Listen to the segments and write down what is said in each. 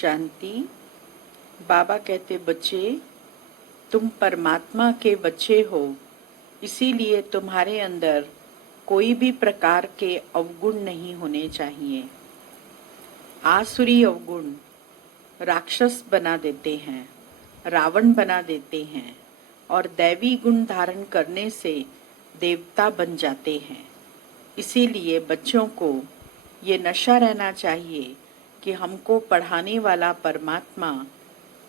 शांति। बाबा कहते बच्चे, तुम परमात्मा के बच्चे हो, इसीलिए तुम्हारे अंदर कोई भी प्रकार के अवगुण नहीं होने चाहिए। आसुरी अवगुण राक्षस बना देते हैं, रावण बना देते हैं और दैवी गुण धारण करने से देवता बन जाते हैं। इसीलिए बच्चों को ये नशा रहना चाहिए कि हमको पढ़ाने वाला परमात्मा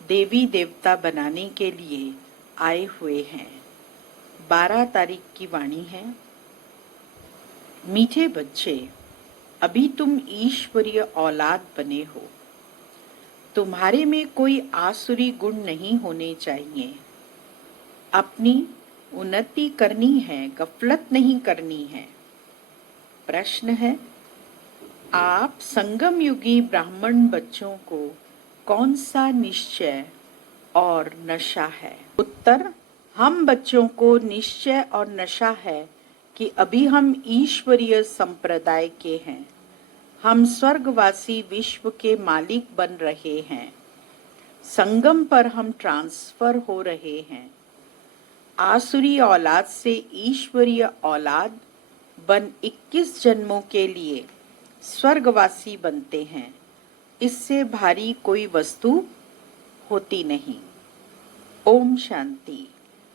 देवी देवता बनाने के लिए आए हुए हैं। 12 तारीख की वाणी है। मीठे बच्चे, अभी तुम ईश्वरीय औलाद बने हो। तुम्हारे में कोई आसुरी गुण नहीं होने चाहिए। अपनी उन्नति करनी है, गफलत नहीं करनी है। प्रश्न है, आप संगम युगी ब्राह्मण बच्चों को कौन सा निश्चय और नशा है? उत्तर, हम बच्चों को निश्चय और नशा है कि अभी हम ईश्वरीय संप्रदाय के हैं। हम स्वर्गवासी विश्व के मालिक बन रहे हैं। संगम पर हम ट्रांसफर हो रहे हैं। आसुरी औलाद से ईश्वरीय औलाद बन 21 जन्मों के लिए स्वर्गवासी बनते हैं। इससे भारी कोई वस्तु होती नहीं। ओम शांति।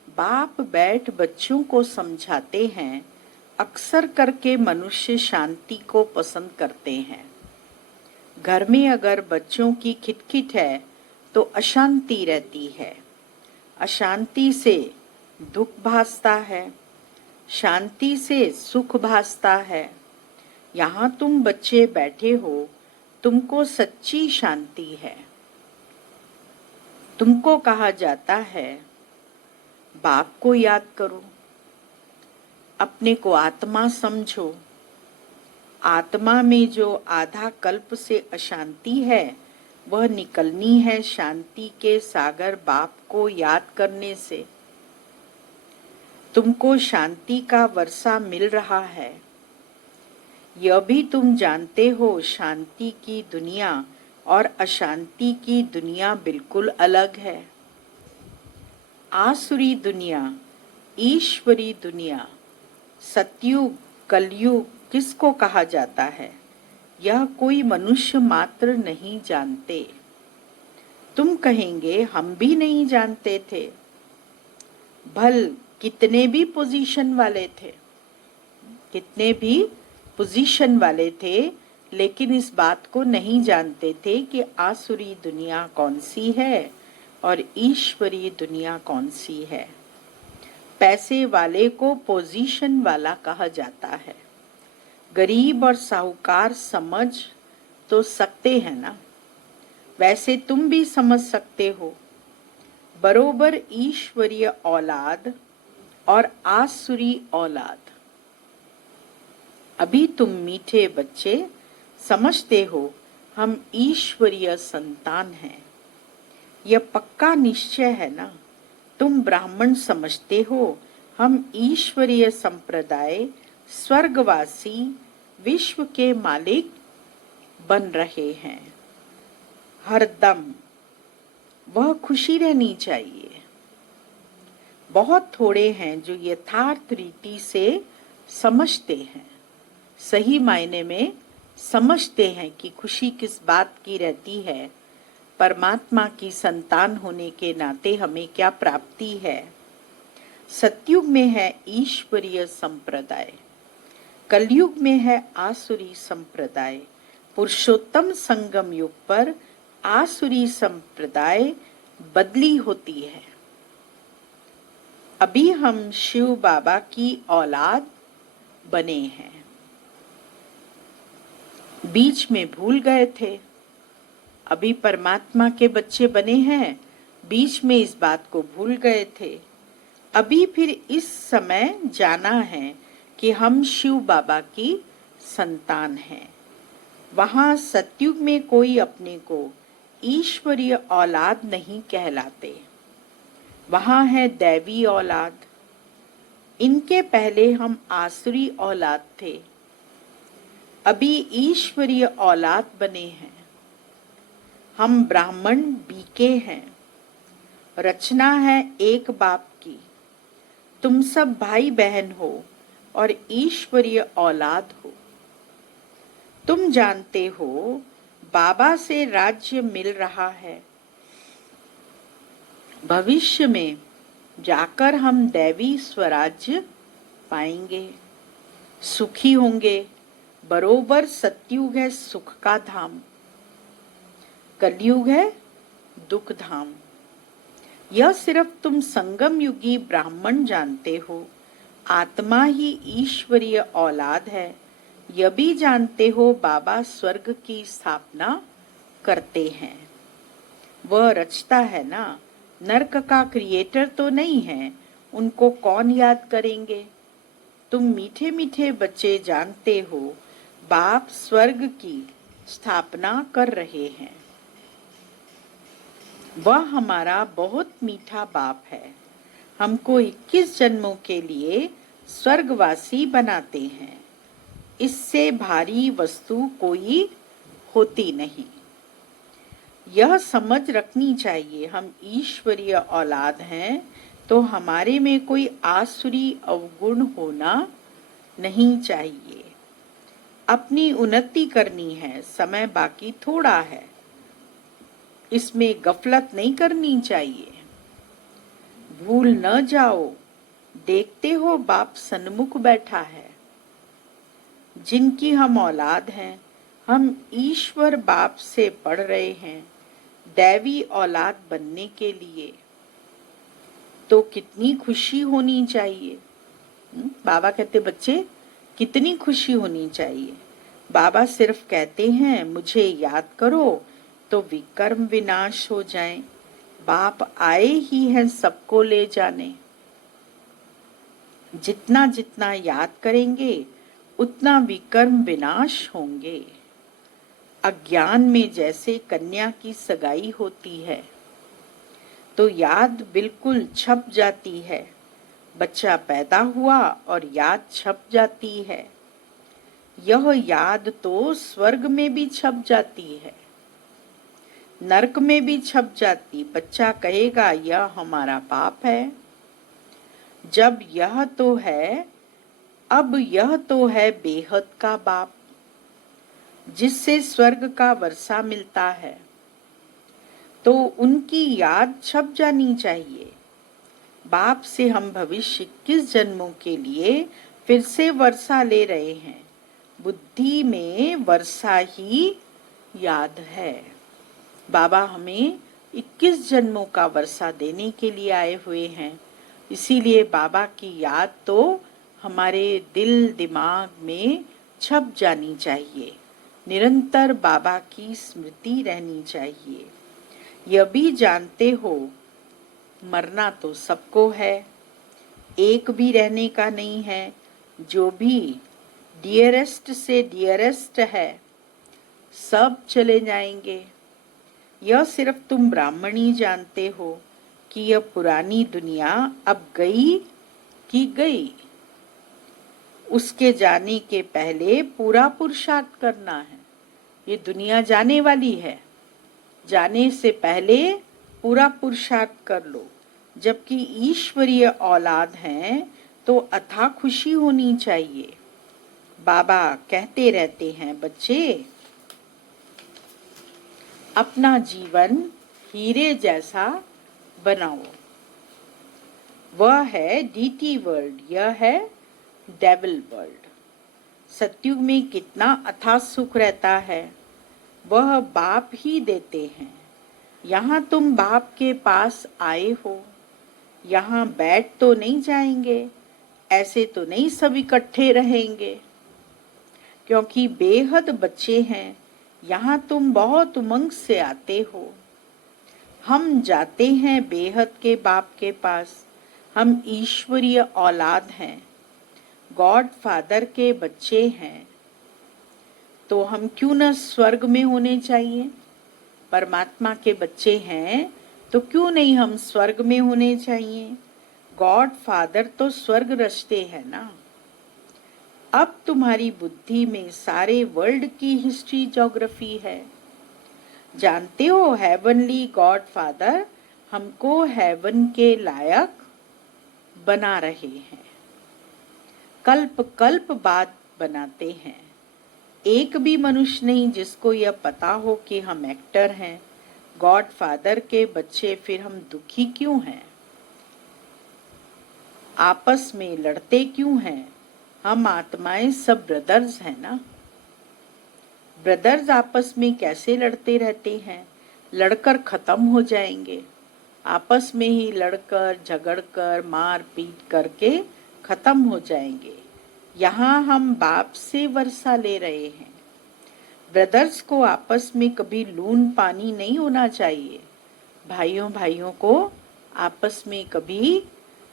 बाप बैठ बच्चों को समझाते हैं। अक्सर करके मनुष्य शांति को पसंद करते हैं। घर में अगर बच्चों की खिटखिट है तो अशांति रहती है। अशांति से दुख भासता है, शांति से सुख भासता है। यहाँ तुम बच्चे बैठे हो, तुमको सच्ची शांति है। तुमको कहा जाता है बाप को याद करो, अपने को आत्मा समझो। आत्मा में जो आधा कल्प से अशांति है वह निकलनी है शांति के सागर बाप को याद करने से। तुमको शांति का वर्षा मिल रहा है। यह भी तुम जानते हो शांति की दुनिया और अशांति की दुनिया बिल्कुल अलग है। आसुरी दुनिया, ईश्वरी दुनिया, सतयुग, कलयुग किसको कहा जाता है यह कोई मनुष्य मात्र नहीं जानते। तुम कहेंगे हम भी नहीं जानते थे। भल कितने भी पोजीशन वाले थे, कितने भी पोजीशन वाले थे, लेकिन इस बात को नहीं जानते थे कि आसुरी दुनिया कौन सी है और ईश्वरीय दुनिया कौन सी है। पैसे वाले को पोजीशन वाला कहा जाता है। गरीब और साहूकार समझ तो सकते हैं ना, वैसे तुम भी समझ सकते हो। बरोबर ईश्वरीय औलाद और आसुरी औलाद। अभी तुम मीठे बच्चे समझते हो हम ईश्वरीय संतान हैं। यह पक्का निश्चय है ना। तुम ब्राह्मण समझते हो हम ईश्वरीय संप्रदाय स्वर्गवासी विश्व के मालिक बन रहे हैं। हरदम वह खुशी रहनी चाहिए। बहुत थोड़े हैं जो यथार्थ रीति से समझते हैं, सही मायने में समझते हैं कि खुशी किस बात की रहती है, परमात्मा की संतान होने के नाते हमें क्या प्राप्ति है। सतयुग में है ईश्वरीय संप्रदाय, कलयुग में है आसुरी संप्रदाय। पुरुषोत्तम संगम युग पर आसुरी संप्रदाय बदली होती है। अभी हम शिव बाबा की औलाद बने हैं। बीच में भूल गए थे, अभी परमात्मा के बच्चे बने हैं, बीच में इस बात को भूल गए थे। अभी फिर इस समय जाना है कि हम शिव बाबा की संतान हैं। वहाँ सतयुग में कोई अपने को ईश्वरीय औलाद नहीं कहलाते, वहाँ है दैवी औलाद। इनके पहले हम आसुरी औलाद थे, अभी ईश्वरीय औलाद बने हैं। हम ब्राह्मण बीके हैं, रचना है एक बाप की। तुम सब भाई बहन हो और ईश्वरीय औलाद हो। तुम जानते हो बाबा से राज्य मिल रहा है। भविष्य में जाकर हम दैवी स्वराज्य पाएंगे, सुखी होंगे। बरोबर सतयुग है सुख का धाम, कलयुग है दुख धाम। यह सिर्फ तुम संगम युगी ब्राह्मण जानते हो। आत्मा ही ईश्वरीय औलाद है। यह भी जानते हो बाबा स्वर्ग की स्थापना करते हैं। वह रचता है ना, नरक का क्रिएटर तो नहीं है। उनको कौन याद करेंगे। तुम मीठे मीठे बच्चे जानते हो बाप स्वर्ग की स्थापना कर रहे हैं। वह हमारा बहुत मीठा बाप है। हमको 21 जन्मों के लिए स्वर्गवासी बनाते हैं। इससे भारी वस्तु कोई होती नहीं। यह समझ रखनी चाहिए, हम ईश्वरीय औलाद हैं तो हमारे में कोई आसुरी अवगुण होना नहीं चाहिए। अपनी उन्नति करनी है, समय बाकी थोड़ा है, इसमें गफलत नहीं करनी चाहिए। भूल न जाओ, देखते हो बाप सन्मुख बैठा है। जिनकी हम औलाद हैं, हम ईश्वर बाप से पढ़ रहे हैं दैवी औलाद बनने के लिए। तो कितनी खुशी होनी चाहिए। बाबा कहते बच्चे कितनी खुशी होनी चाहिए। बाबा सिर्फ कहते हैं मुझे याद करो तो विकर्म विनाश हो जाए। बाप आए ही हैं सबको ले जाने। जितना जितना याद करेंगे उतना विकर्म विनाश होंगे। अज्ञान में जैसे कन्या की सगाई होती है तो याद बिल्कुल छप जाती है। बच्चा पैदा हुआ और याद छप जाती है। यह याद तो स्वर्ग में भी छप जाती है, नरक में भी छप जाती। बच्चा कहेगा यह हमारा बाप है। जब यह तो है, अब यह तो है बेहद का बाप, जिससे स्वर्ग का वर्षा मिलता है। तो उनकी याद छप जानी चाहिए। बाप से हम भविष्य 21 जन्मों के लिए फिर से वर्षा ले रहे हैं। बुद्धि में वर्षा ही याद है। बाबा हमें 21 जन्मों का वर्षा देने के लिए आए हुए हैं। इसीलिए बाबा की याद तो हमारे दिल दिमाग में छप जानी चाहिए। निरंतर बाबा की स्मृति रहनी चाहिए। यह भी जानते हो मरना तो सबको है, एक भी रहने का नहीं है। जो भी डियरेस्ट से डियरेस्ट है सब चले जाएंगे। यह सिर्फ तुम ब्राह्मणी जानते हो कि यह पुरानी दुनिया अब गई कि गई। उसके जाने के पहले पूरा पुरुषार्थ करना है। ये दुनिया जाने वाली है, जाने से पहले पूरा पुरुषार्थ कर लो। जबकि ईश्वरीय औलाद हैं तो अथाह खुशी होनी चाहिए। बाबा कहते रहते हैं बच्चे अपना जीवन हीरे जैसा बनाओ। वह है डीटी वर्ल्ड, यह है डेविल वर्ल्ड। सतयुग में कितना अथाह सुख रहता है, वह बाप ही देते हैं। यहाँ तुम बाप के पास आए हो, यहाँ बैठ तो नहीं जाएंगे, ऐसे तो नहीं सब इकट्ठे रहेंगे, क्योंकि बेहद बच्चे हैं। यहाँ तुम बहुत उमंग से आते हो। हम जाते हैं बेहद के बाप के पास। हम ईश्वरीय औलाद हैं, गॉड फादर के बच्चे हैं। तो हम क्यों न स्वर्ग में होने चाहिए। परमात्मा के बच्चे हैं तो क्यों नहीं हम स्वर्ग में होने चाहिए। गॉड फादर तो स्वर्ग रचते हैं ना। अब तुम्हारी बुद्धि में सारे वर्ल्ड की हिस्ट्री ज्योग्राफी है। जानते हो हेवनली गॉड फादर हमको हेवन के लायक बना रहे हैं, कल्प कल्प बाद बनाते हैं। एक भी मनुष्य नहीं जिसको यह पता हो कि हम एक्टर हैं, गॉड फादर के बच्चे, फिर हम दुखी क्यों हैं? आपस में लड़ते क्यों हैं? हम आत्माएं सब ब्रदर्स हैं ना। ब्रदर्स आपस में कैसे लड़ते रहते हैं? लड़कर खत्म हो जाएंगे, आपस में ही लड़कर झगड़कर मार पीट करके खत्म हो जाएंगे। यहाँ हम बाप से वर्षा ले रहे हैं। ब्रदर्स को आपस में कभी लून पानी नहीं होना चाहिए। भाइयों भाइयों को आपस में कभी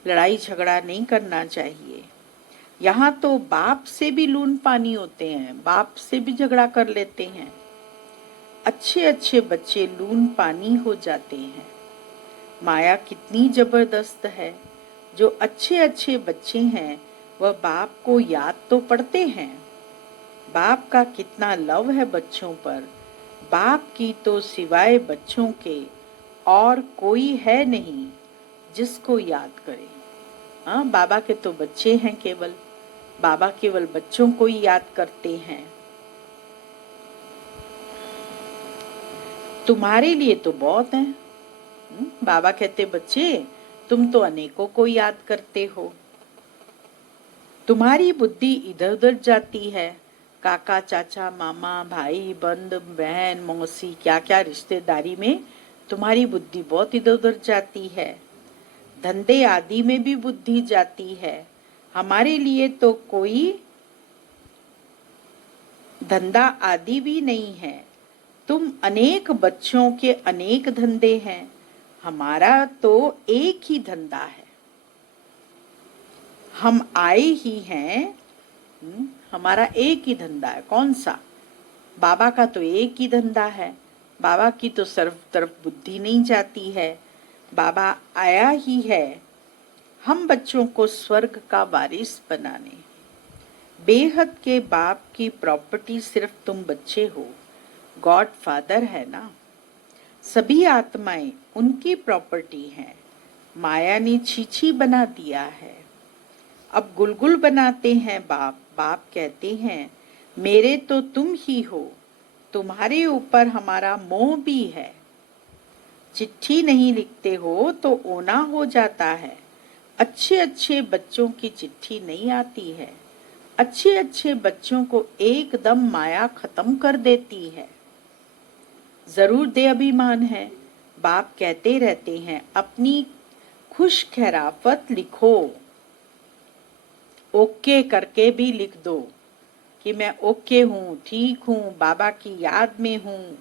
लड़ाई झगड़ा नहीं करना चाहिए। यहाँ तो बाप से भी लून पानी होते हैं, बाप से भी झगड़ा कर लेते हैं। अच्छे अच्छे बच्चे लून पानी हो जाते हैं। माया कितनी जबरदस्त है। जो अच्छे अच्छे बच्चे हैं वह बाप को याद तो पड़ते हैं। बाप का कितना लव है बच्चों पर। बाप की तो सिवाय बच्चों के और कोई है नहीं जिसको याद करे। हाँ, बाबा के तो बच्चे हैं केवल, बाबा केवल बच्चों को ही याद करते हैं। तुम्हारे लिए तो बहुत है। बाबा कहते बच्चे तुम तो अनेकों को याद करते हो। तुम्हारी बुद्धि इधर उधर जाती है। काका चाचा मामा भाई बंद बहन मौसी क्या क्या रिश्तेदारी में तुम्हारी बुद्धि बहुत इधर उधर जाती है। धंधे आदि में भी बुद्धि जाती है। हमारे लिए तो कोई धंधा आदि भी नहीं है। तुम अनेक बच्चों के अनेक धंधे हैं, हमारा तो एक ही धंधा है। हम आए ही हैं, हमारा एक ही धंधा है। कौन सा? बाबा का तो एक ही धंधा है। बाबा की तो सर्व तरफ बुद्धि नहीं जाती है। बाबा आया ही है हम बच्चों को स्वर्ग का वारिस बनाने। बेहद के बाप की प्रॉपर्टी सिर्फ तुम बच्चे हो। गॉड फादर है ना। सभी आत्माएं उनकी प्रॉपर्टी हैं। माया ने छीछी बना दिया है। अब गुलगुल बनाते हैं बाप। बाप कहते हैं मेरे तो तुम ही हो, तुम्हारे ऊपर हमारा मोह भी है। चिट्ठी नहीं लिखते हो तो ओना हो जाता है। अच्छे अच्छे बच्चों की चिट्ठी नहीं आती है। अच्छे अच्छे बच्चों को एकदम माया खत्म कर देती है। जरूर दे अभिमान है। बाप कहते रहते हैं अपनी खुश खैराफत लिखो। ओके करके भी लिख दो कि मैं ओके हूँ, ठीक हूँ, बाबा की याद में हूँ,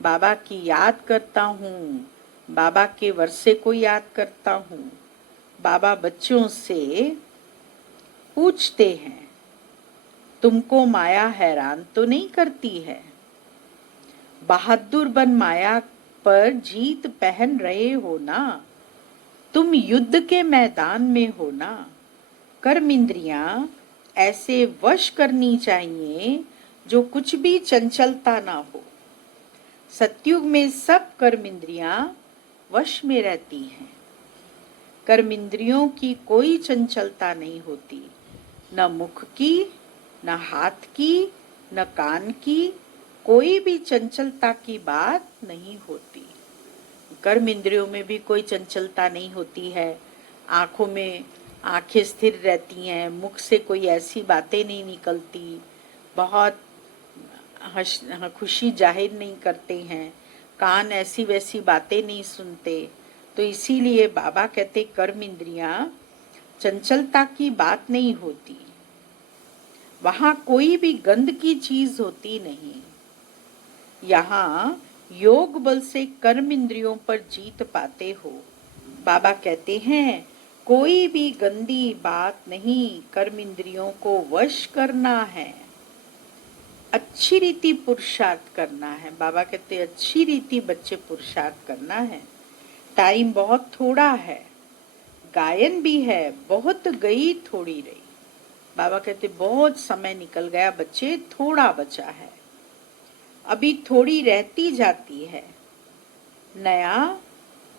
बाबा की याद करता हूँ, बाबा के वर्षे को याद करता हूँ। बाबा बच्चों से पूछते हैं तुमको माया हैरान तो नहीं करती है? बहादुर बन माया पर जीत पहन रहे हो ना। तुम युद्ध के मैदान में हो ना। कर्म इंद्रियां ऐसे वश करनी चाहिए जो कुछ भी चंचलता ना हो। सतयुग में सब कर्म इंद्रियां वश में रहती हैं। कर्म इंद्रियों की कोई चंचलता नहीं होती, न मुख की, न हाथ की, न कान की, कोई भी चंचलता की बात नहीं होती। कर्म इंद्रियों में भी कोई चंचलता नहीं होती है। आंखों में आंखें स्थिर रहती हैं, मुख से कोई ऐसी बातें नहीं निकलती, बहुत खुशी जाहिर नहीं करते हैं, कान ऐसी वैसी बातें नहीं सुनते। तो इसीलिए बाबा कहते कर्म इंद्रियां चंचलता की बात नहीं होती। वहां कोई भी गंद की चीज होती नहीं। यहाँ योग बल से कर्म इंद्रियों पर जीत पाते हो। बाबा कहते हैं कोई भी गंदी बात नहीं, कर्म इंद्रियों को वश करना है, अच्छी रीति पुरुषार्थ करना है। बाबा कहते अच्छी रीति बच्चे पुरुषार्थ करना है। टाइम बहुत थोड़ा है, गायन भी है, बहुत गई थोड़ी रही। बाबा कहते बहुत समय निकल गया बच्चे, थोड़ा बचा है। अभी थोड़ी रहती जाती है। नया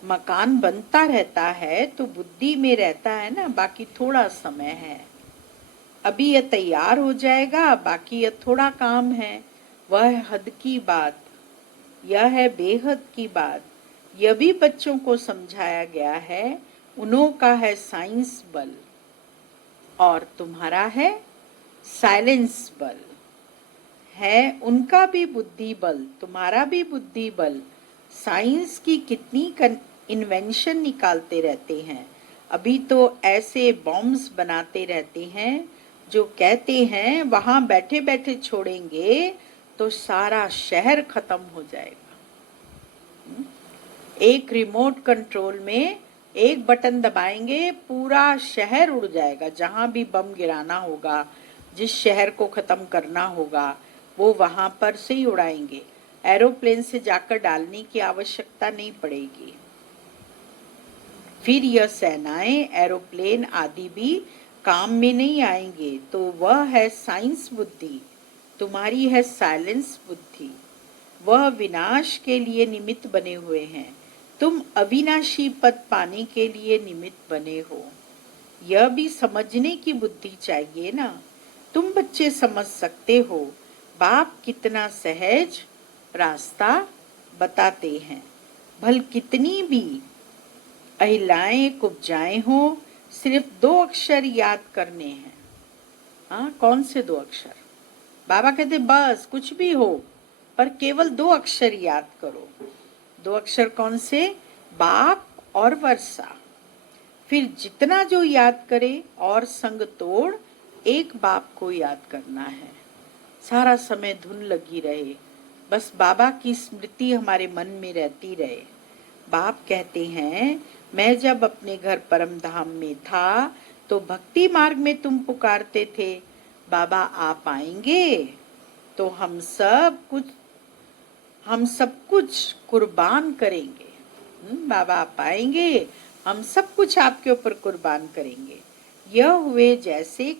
मकान बनता रहता है तो बुद्धि में रहता है ना, बाकी थोड़ा समय है। अभी यह तैयार हो जाएगा, बाकी यह थोड़ा काम है। वह है हद की बात, यह है बेहद की बात। यह भी बच्चों को समझाया गया है। उन्हों का है साइंस बल और तुम्हारा है साइलेंस बल। है उनका भी बुद्धि बल, तुम्हारा भी बुद्धि बल। साइंस की कितनी इन्वेंशन निकालते रहते हैं। अभी तो ऐसे बॉम्ब्स बनाते रहते हैं जो कहते हैं वहां बैठे बैठे छोड़ेंगे तो सारा शहर खत्म हो जाएगा। एक रिमोट कंट्रोल में एक बटन दबाएंगे, पूरा शहर उड़ जाएगा। जहां भी बम गिराना होगा, जिस शहर को खत्म करना होगा, वो वहां पर से ही उड़ाएंगे। एरोप्लेन से जाकर डालने की आवश्यकता नहीं पड़ेगी। फिर यह सेनाएं, एरोप्लेन आदि भी काम में नहीं आएंगे। तो वह है साइंस बुद्धि, तुम्हारी है साइलेंस बुद्धि। वह विनाश के लिए निमित्त बने हुए हैं, तुम अविनाशी पद पाने के लिए निमित्त बने हो। यह भी समझने की बुद्धि चाहिए ना। तुम बच्चे समझ सकते हो बाप कितना सहज रास्ता बताते हैं। भल कितनी भी अहिलाएं कुब्जाएं हो, सिर्फ 2 अक्षर याद करने हैं। हाँ, कौन से 2 अक्षर? बाबा कहते बस कुछ भी हो पर केवल 2 अक्षर याद करो। 2 अक्षर कौन से? बाप और वर्षा। फिर जितना जो याद करे और संग तोड़ एक बाप को याद करना है। सारा समय धुन लगी रहे, बस बाबा की स्मृति हमारे मन में रहती रहे। बाप कहते हैं मैं जब अपने घर परम धाम में था तो भक्ति मार्ग में तुम पुकारते थे, बाबा आप आएंगे तो हम सब कुछ कुर्बान करेंगे। बाबा आप आएंगे, हम सब कुछ आपके ऊपर कुर्बान करेंगे। यह हुए जैसे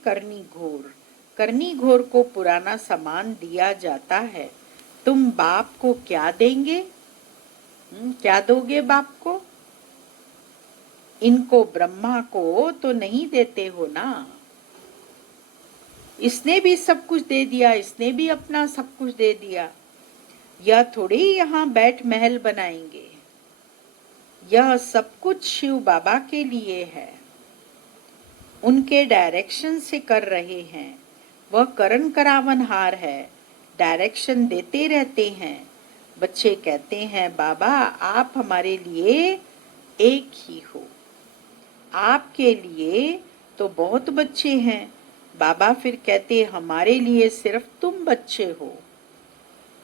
करनी घोर को पुराना सामान दिया जाता है। तुम बाप को क्या देंगे? क्या दोगे बाप को? इनको ब्रह्मा को तो नहीं देते हो ना। इसने भी सब कुछ दे दिया, इसने भी अपना सब कुछ दे दिया। यह थोड़ी यहाँ बैठ महल बनाएंगे। यह सब कुछ शिव बाबा के लिए है, उनके डायरेक्शन से कर रहे हैं। वह करण करावनहार है, डायरेक्शन देते रहते हैं। बच्चे कहते हैं बाबा आप हमारे लिए एक ही हो। आपके लिए तो बहुत बच्चे हैं। बाबा फिर कहते हमारे लिए सिर्फ तुम बच्चे हो,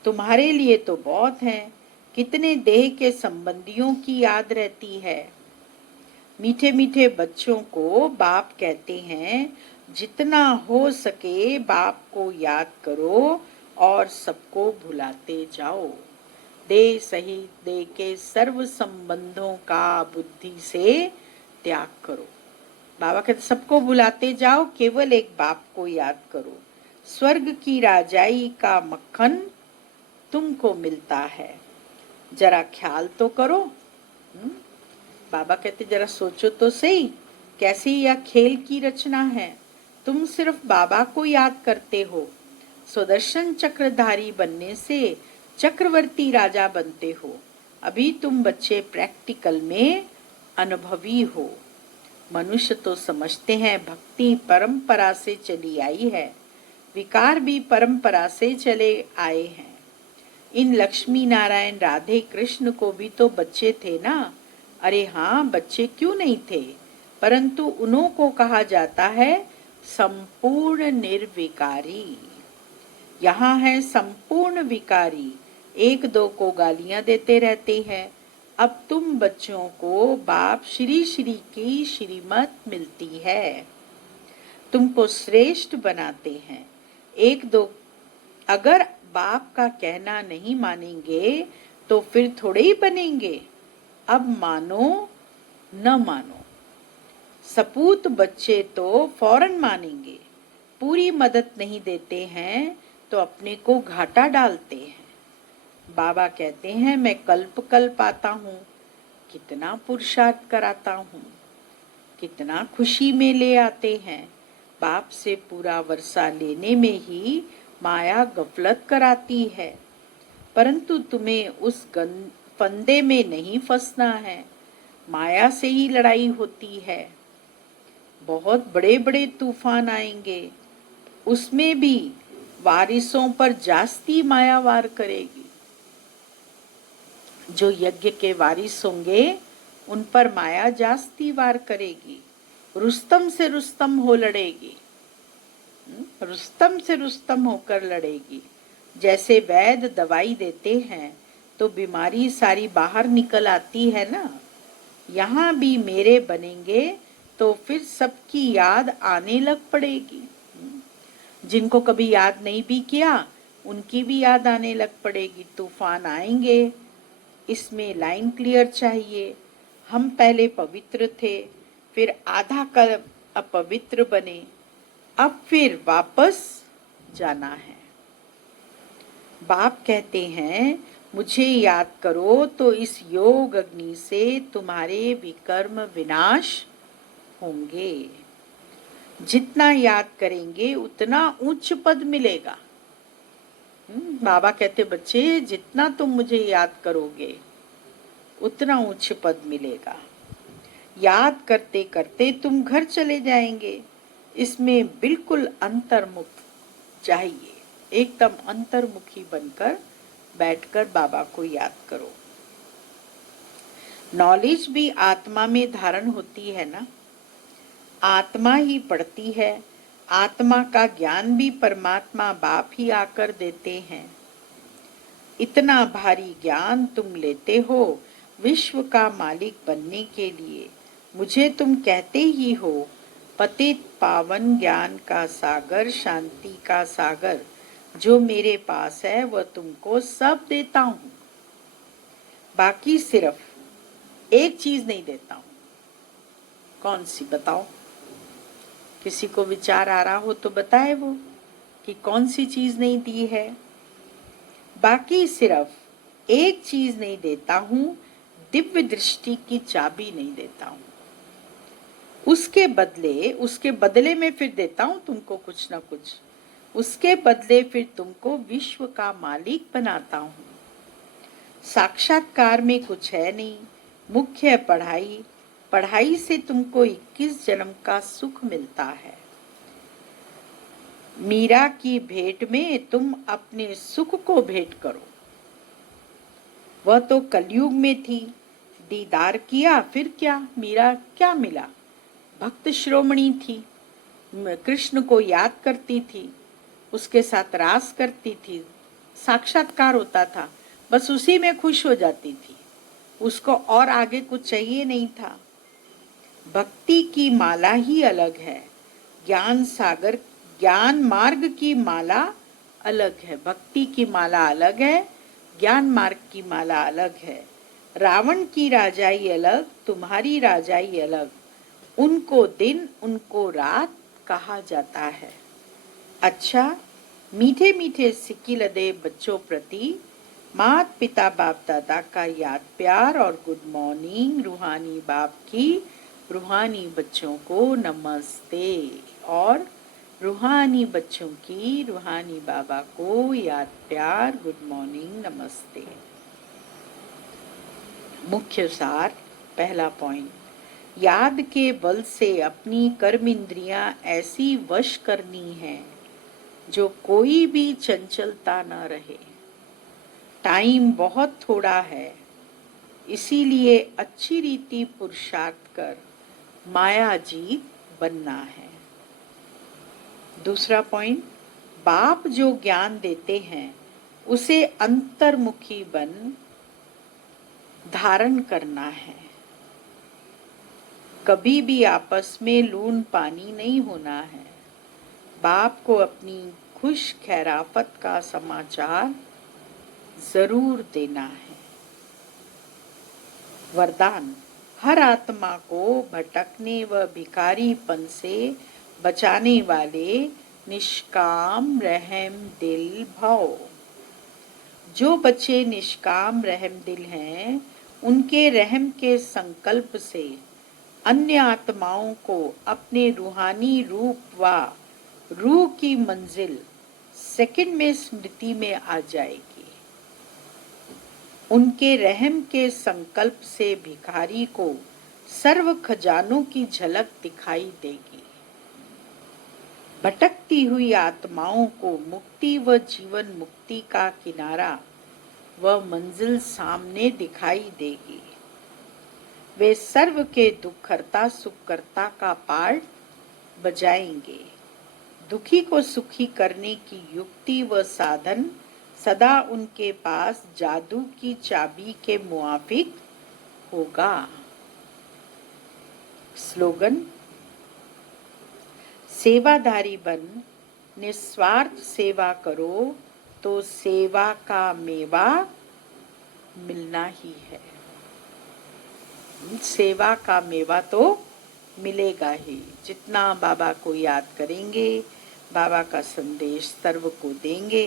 तुम्हारे लिए तो बहुत हैं। कितने देह के संबंधियों की याद रहती है। मीठे मीठे बच्चों को बाप कहते हैं जितना हो सके बाप को याद करो और सबको भुलाते जाओ। देह सहित देह के सर्व संबंधों का बुद्धि से त्याग करो। बाबा कहते सबको भुलाते जाओ, केवल एक बाप को याद करो। स्वर्ग की राजाई का मक्खन तुमको मिलता है, जरा ख्याल तो करो। बाबा कहते जरा सोचो तो सही, कैसी यह खेल की रचना है। तुम सिर्फ बाबा को याद करते हो, सुदर्शन चक्रधारी बनने से चक्रवर्ती राजा बनते हो। अभी तुम बच्चे प्रैक्टिकल में अनुभवी हो। मनुष्य तो समझते हैं भक्ति परंपरा से चली आई है, विकार भी परंपरा से चले आए हैं। इन लक्ष्मी नारायण राधे कृष्ण को भी तो बच्चे थे ना। अरे हाँ, बच्चे क्यों नहीं थे, परंतु उन्हों को कहा जाता है संपूर्ण निर्विकारी। यहाँ है संपूर्ण विकारी। 1-2 को गालियां देते रहते हैं। अब तुम बच्चों को बाप श्री श्री की श्रीमत मिलती है, तुमको श्रेष्ठ बनाते हैं। 1-2 अगर बाप का कहना नहीं मानेंगे तो फिर थोड़े ही बनेंगे। अब मानो न मानो, सपूत बच्चे तो फौरन मानेंगे। पूरी मदद नहीं देते हैं तो अपने को घाटा डालते हैं। बाबा कहते हैं मैं कल्प कल्प आता हूँ, कितना पुरुषार्थ कराता हूँ, कितना खुशी में ले आते हैं। बाप से पूरा वर्षा लेने में ही माया गफलत कराती है, परंतु तुम्हें उस फंदे में नहीं फंसना है। माया से ही लड़ाई होती है। बहुत बड़े बड़े तूफान आएंगे, उसमें भी वारिसों पर जास्ती माया वार करेगी। जो यज्ञ के वारिस होंगे उन पर माया जास्ती वार करेगी। रुस्तम से रुस्तम हो लड़ेगी, रुस्तम से रुस्तम होकर लड़ेगी। जैसे वैद्य दवाई देते हैं तो बीमारी सारी बाहर निकल आती है ना, यहाँ भी मेरे बनेंगे तो फिर सबकी याद आने लग पड़ेगी। जिनको कभी याद नहीं भी किया उनकी भी याद आने लग पड़ेगी। तूफान आएंगे, इसमें लाइन क्लियर चाहिए। हम पहले पवित्र थे, फिर आधा कल अपवित्र बने, अब फिर वापस जाना है। बाप कहते हैं मुझे याद करो तो इस योग अग्नि से तुम्हारे विकर्म विनाश होंगे। जितना याद करेंगे उतना उच्च पद मिलेगा। बाबा कहते बच्चे जितना तुम मुझे याद करोगे उतना उच्च पद मिलेगा। याद करते करते तुम घर चले जाएंगे। इसमें बिल्कुल अंतर्मुख चाहिए, एकदम अंतर्मुखी बनकर बैठकर बाबा को याद करो। नॉलेज भी आत्मा में धारण होती है ना, आत्मा ही पढ़ती है। आत्मा का ज्ञान भी परमात्मा बाप ही आकर देते हैं। इतना भारी ज्ञान तुम लेते हो विश्व का मालिक बनने के लिए। मुझे तुम कहते ही हो पतित पावन ज्ञान का सागर, शांति का सागर जो मेरे पास है वह तुमको सब देता हूँ। बाकी सिर्फ एक चीज नहीं देता हूँ। कौन सी बताओ? किसी को विचार आ रहा हो तो बताए वो कि कौन सी चीज नहीं दी है। बाकी सिर्फ एक चीज नहीं देता हूँ, दिव्य दृष्टि की चाबी नहीं देता हूँ। उसके बदले में फिर देता हूँ तुमको कुछ ना कुछ। उसके बदले फिर तुमको विश्व का मालिक बनाता हूँ। साक्षात्कार में कुछ है नहीं, मुख्य है पढ़ाई। पढ़ाई से तुमको 21 जन्म का सुख मिलता है। मीरा की भेंट में तुम अपने सुख को भेंट करो। वह तो कलयुग में थी, दीदार किया, फिर क्या मीरा क्या मिला? भक्त श्रोमणी थी, कृष्ण को याद करती थी, उसके साथ रास करती थी, साक्षात्कार होता था, बस उसी में खुश हो जाती थी। उसको और आगे कुछ चाहिए नहीं था। भक्ति की माला ही अलग है, ज्ञान सागर ज्ञान मार्ग की माला अलग है। भक्ति की माला अलग है, ज्ञान मार्ग की माला अलग है। रावण की राजाई अलग, तुम्हारी राजाई अलग। उनको दिन उनको रात कहा जाता है। अच्छा, मीठे मीठे सिक्की लदे बच्चों प्रति मात पिता बाप दादा का याद प्यार और गुड मॉर्निंग। रूहानी बाप की रूहानी बच्चों को नमस्ते और रूहानी बच्चों की रूहानी बाबा को याद प्यार गुड मॉर्निंग नमस्ते। मुख्य सार, पहला पॉइंट, याद के बल से अपनी कर्म इंद्रियां ऐसी वश करनी है जो कोई भी चंचलता न रहे। टाइम बहुत थोड़ा है, इसीलिए अच्छी रीति पुरुषार्थ कर मायाजीत बनना है। दूसरा पॉइंट, बाप जो ज्ञान देते हैं उसे अंतर्मुखी बन धारण करना है। कभी भी आपस में लून पानी नहीं होना है। बाप को अपनी खुश खैराफत का समाचार जरूर देना है। वरदान, हर आत्मा को भटकने व भिखारीपन से बचाने वाले निष्काम रहम दिल भव। जो बच्चे निष्काम रहम दिल हैं, उनके रहम के संकल्प से अन्य आत्माओं को अपने रूहानी रूप व रूह की मंजिल सेकंड में स्मृति में आ जाएगी। उनके रहम के संकल्प से भिखारी को सर्व खजानों की झलक दिखाई देगी। भटकती हुई आत्माओं को मुक्ति व जीवन मुक्ति का किनारा व मंजिल सामने दिखाई देगी। वे सर्व के दुखहर्ता सुखकर्ता का पार्ट बजाएंगे। दुखी को सुखी करने की युक्ति व साधन सदा उनके पास जादू की चाबी के मुआफिक होगा। स्लोगन: सेवाधारी बन, निस्वार्थ सेवा करो तो सेवा का मेवा मिलना ही है। सेवा का मेवा तो मिलेगा ही। जितना बाबा को याद करेंगे, बाबा का संदेश सर्व को देंगे,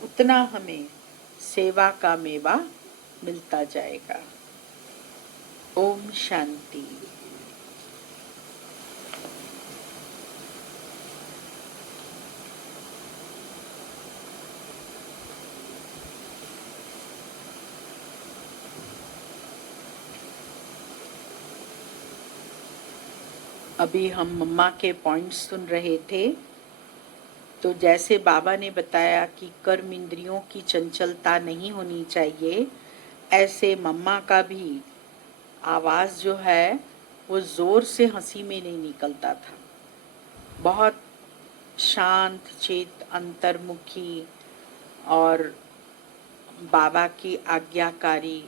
उतना हमें सेवा का मेवा मिलता जाएगा। ओम शांति। अभी हम मम्मा के पॉइंट्स सुन रहे थे। तो जैसे बाबा ने बताया कि कर्म इंद्रियों की चंचलता नहीं होनी चाहिए, ऐसे मम्मा का भी आवाज़ जो है वो ज़ोर से हंसी में नहीं निकलता था। बहुत शांत चित, अंतर्मुखी और बाबा की आज्ञाकारी,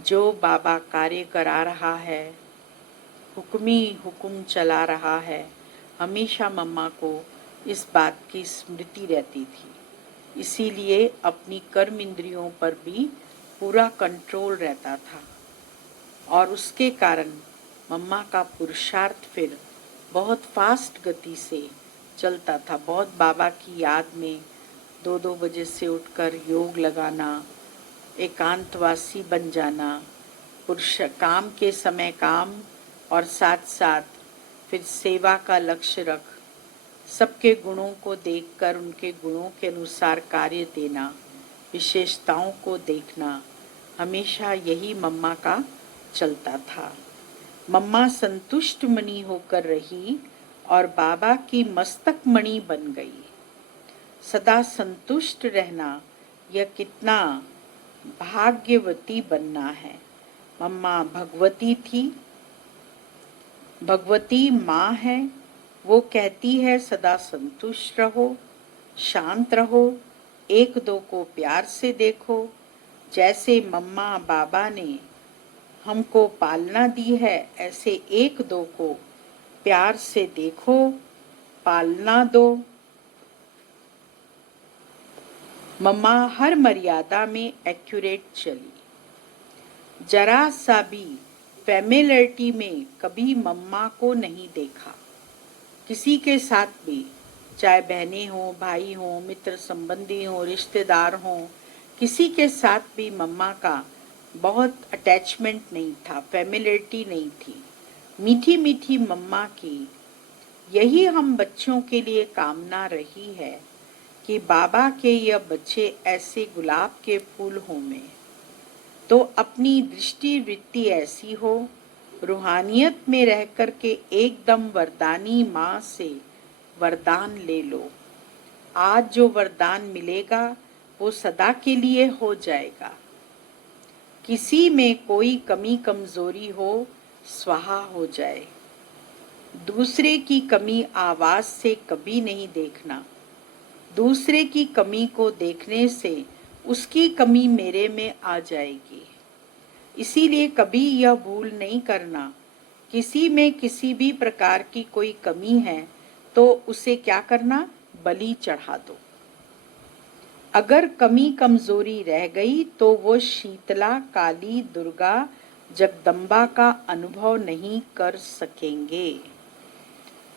जो बाबा कार्य करा रहा है, हुक्मी हुक्म चला रहा है, हमेशा मम्मा को इस बात की स्मृति रहती थी। इसीलिए अपनी कर्म इंद्रियों पर भी पूरा कंट्रोल रहता था और उसके कारण मम्मा का पुरुषार्थ फिर बहुत फास्ट गति से चलता था। बहुत बाबा की याद में 2-2 बजे से उठकर योग लगाना, एकांतवासी बन जाना, पुरुष काम के समय काम और साथ साथ फिर सेवा का लक्ष्य रख, सबके गुणों को देखकर उनके गुणों के अनुसार कार्य देना, विशेषताओं को देखना, हमेशा यही मम्मा का चलता था। मम्मा संतुष्ट मणि होकर रही और बाबा की मस्तक मणि बन गई। सदा संतुष्ट रहना यह कितना भाग्यवती बनना है। मम्मा भगवती थी, भगवती माँ है। वो कहती है सदा संतुष्ट रहो, शांत रहो, एक दो को प्यार से देखो। जैसे मम्मा बाबा ने हमको पालना दी है, ऐसे एक दो को प्यार से देखो, पालना दो। मम्मा हर मर्यादा में एक्यूरेट चली। जरा सा भी फैमिलियरिटी में कभी मम्मा को नहीं देखा। किसी के साथ भी, चाहे बहनें हों, भाई हों, मित्र संबंधी हों, रिश्तेदार हों, किसी के साथ भी मम्मा का बहुत अटैचमेंट नहीं था, फैमिलियरिटी नहीं थी। मीठी मीठी मम्मा की यही हम बच्चों के लिए कामना रही है कि बाबा के यह बच्चे ऐसे गुलाब के फूल हों में, तो अपनी दृष्टि वृत्ति ऐसी हो, रूहानियत में रह कर के एकदम वरदानी माँ से वरदान ले लो। आज जो वरदान मिलेगा वो सदा के लिए हो जाएगा। किसी में कोई कमी कमजोरी हो, स्वाहा हो जाए। दूसरे की कमी आवाज से कभी नहीं देखना। दूसरे की कमी को देखने से उसकी कमी मेरे में आ जाएगी। इसीलिए कभी यह भूल नहीं करना, किसी में किसी भी प्रकार की कोई कमी है तो उसे क्या करना, बलि चढ़ा दो। अगर कमी कमजोरी रह गई तो वो शीतला, काली, दुर्गा, जगदम्बा का अनुभव नहीं कर सकेंगे।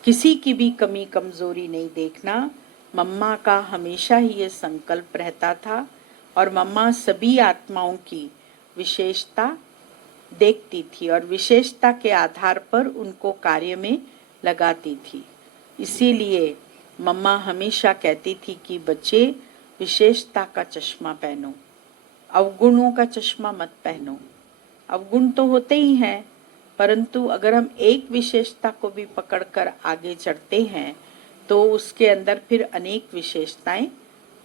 किसी की भी कमी कमजोरी नहीं देखना। मम्मा का हमेशा ही ये संकल्प रहता था और मम्मा सभी आत्माओं की विशेषता देखती थी और विशेषता के आधार पर उनको कार्य में लगाती थी। इसीलिए मम्मा हमेशा कहती थी कि बच्चे विशेषता का चश्मा पहनो, अवगुणों का चश्मा मत पहनो। अवगुण तो होते ही हैं, परंतु अगर हम एक विशेषता को भी पकड़कर आगे चढ़ते हैं तो उसके अंदर फिर अनेक विशेषताएं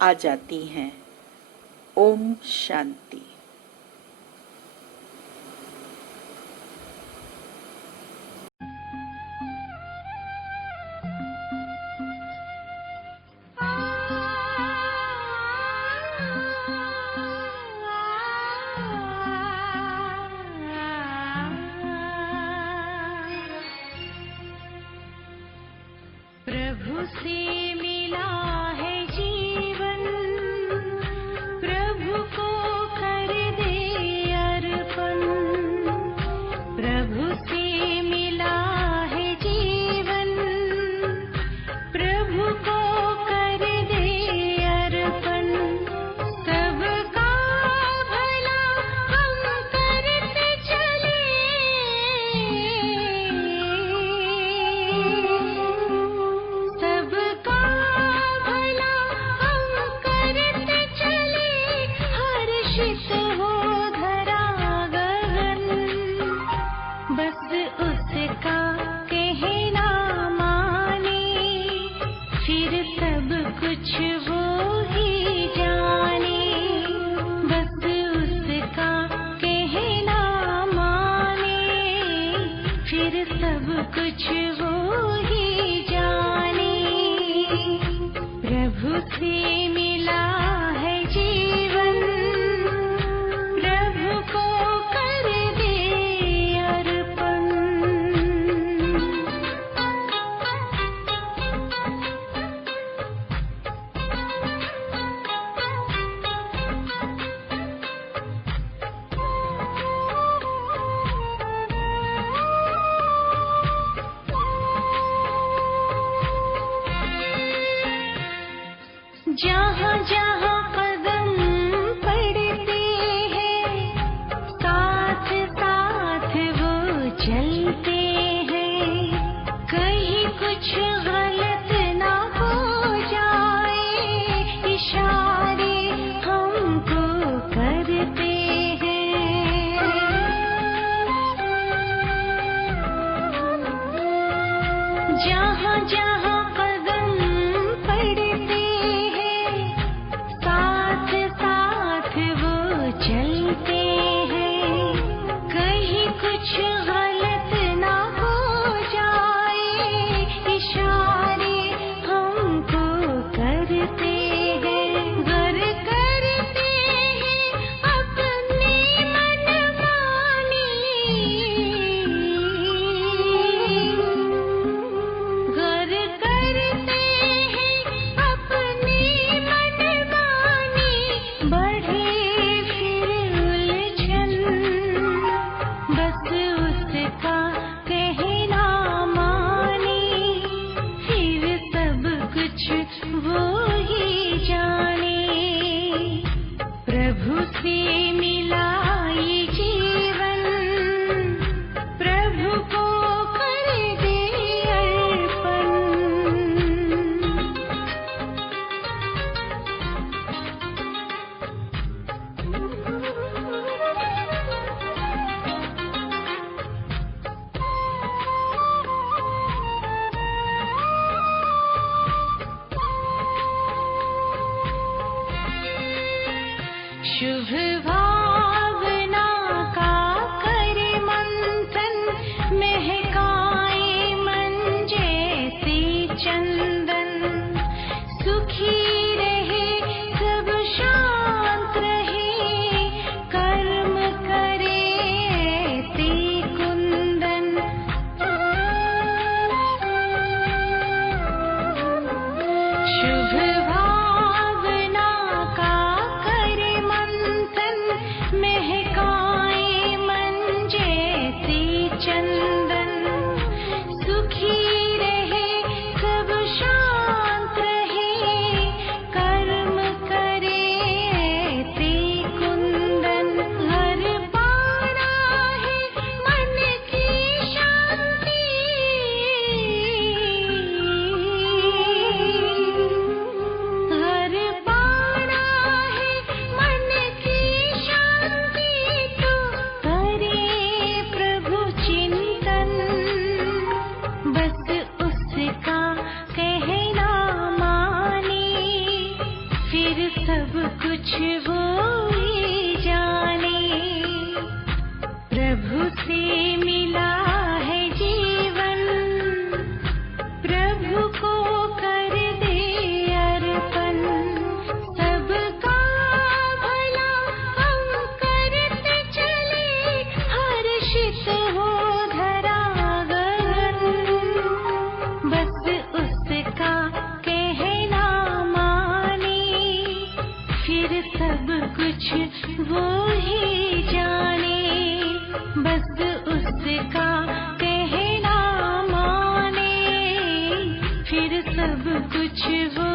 आ जाती हैं। ओम शांति। प्रभु से मिला है जीवन, प्रभु को कर दे अर्पण। प्रभु से मिला है जीवन, प्रभु को कर दे अर्पण। सबका भला हम करते चले, सबका भला हम करते चले, हर्षित हो धरा गगन। बस उसका कहना माने, फिर सब कुछ वो ही जाने। बस उसका कहना माने, फिर सब कुछ वो ही जाने। प्रभु से मिला है जीवन, प्रभु को कर दे अर्पण। जहाँ जहाँ कदम पड़ते हैं, साथ साथ वो चलते हैं। कहीं कुछ गलत ना हो जाए, इशारे हमको करते हैं। जहाँ जहाँ कदम पड़ते हैं, साथ साथ वो चलते हैं। कहीं कुछ गलत ना हो जाए, इशारे हमको करते हैं। गर करते हैं अपनी मनमानी, गर करते हैं अपनी मनमानी। बढ़े फिर उलझन, बस उसका कहना माने, फिर सब कुछ वो ही जाने। प्रभु से मिला ये जीवन, प्रभु को कर दे अर्पण। शुभ भावना का कर मंथन, महकाए मन जैसे चंदन। सुखी रहे सब शांत रहे, कर्म करे ऐसे कुंदन। शुभ भावना का कर मंथन, बस उसका कहना माने, फिर सब कुछ हो